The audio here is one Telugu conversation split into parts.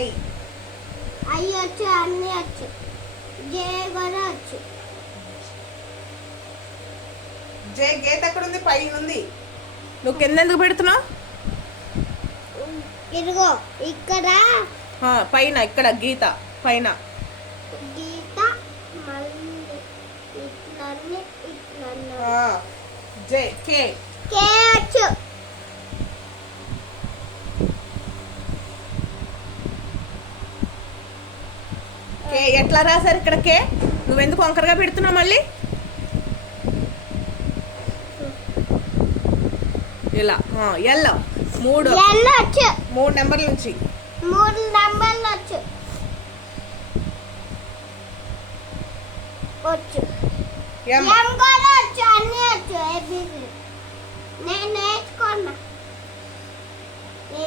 ఐ ఐ వచ్చు, అన్ని వచ్చు. జే కూడా వచ్చు. జే గీత ఎక్కడ ఉంది? పైన ఉంది. నువ్వు కింద ఎందుకు పెడుతున్నావు? ఇదిగో ఇక్కడ పైన, ఇక్కడ గీత పైన. గీత మళ్ళీ ఇట్లనే ఇట్లా. జే కే కే వచ్చు. కే ఎట్లా రాశారు ఇక్కడ? కే నువ్వెందుకు వంకరగా పెడుతున్నావు మళ్ళీ? ఇలా ఎల్ మూడు వచ్చు. 3 నెంబర్ల నుంచి 3 నెంబర్లు వచ్చు. ఎం ఎం కూడా వచ్చు, అన్ని వచ్చు. ఏబిసి నేను నేర్చుకున్నా.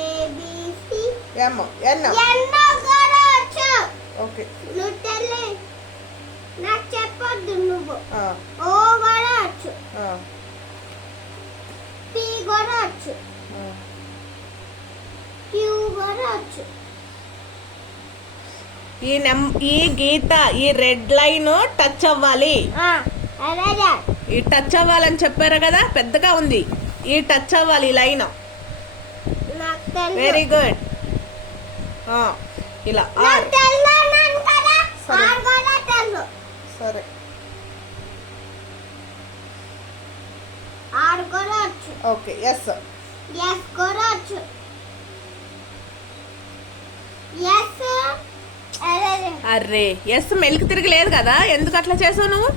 ఏబిసి ఎం ఎన్ ఎన్ కూడా వచ్చు. ఓకే నువ్వు తెలి నాకు చెప్పొద్దు నువ్వు. ఆ ఓ కూడా వచ్చు. పి కూడా వచ్చు. క్యూ కూడా వచ్చు. ఈ గీత, ఈ రెడ్ లైన్ టచ్ అవ్వాలి. అలాగే ఈ టచ్ అవ్వాలని చెప్పారు కదా, పెద్దగా ఉంది. ఈ టచ్ అవ్వాలి ఈ లైన్. నాకు తెలుసు. Very good. ఇలా ఆర్. సరే. ఆర్ కూడా తెలుసు. సరే ఆర్ కూడా వచ్చు. ఓకే ఎస్ ఎస్ కూడా వచ్చు. ఎస్ అలాగే అర్రే ఎస్ మెలికి తిరిగి లేదు కదా, ఎందుకు అట్లా చేసావు నువ్వు?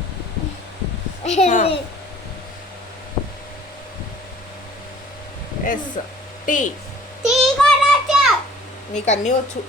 ఎస్ టీ టీ కూడా వచ్చు. నీకు అన్నీ వచ్చు.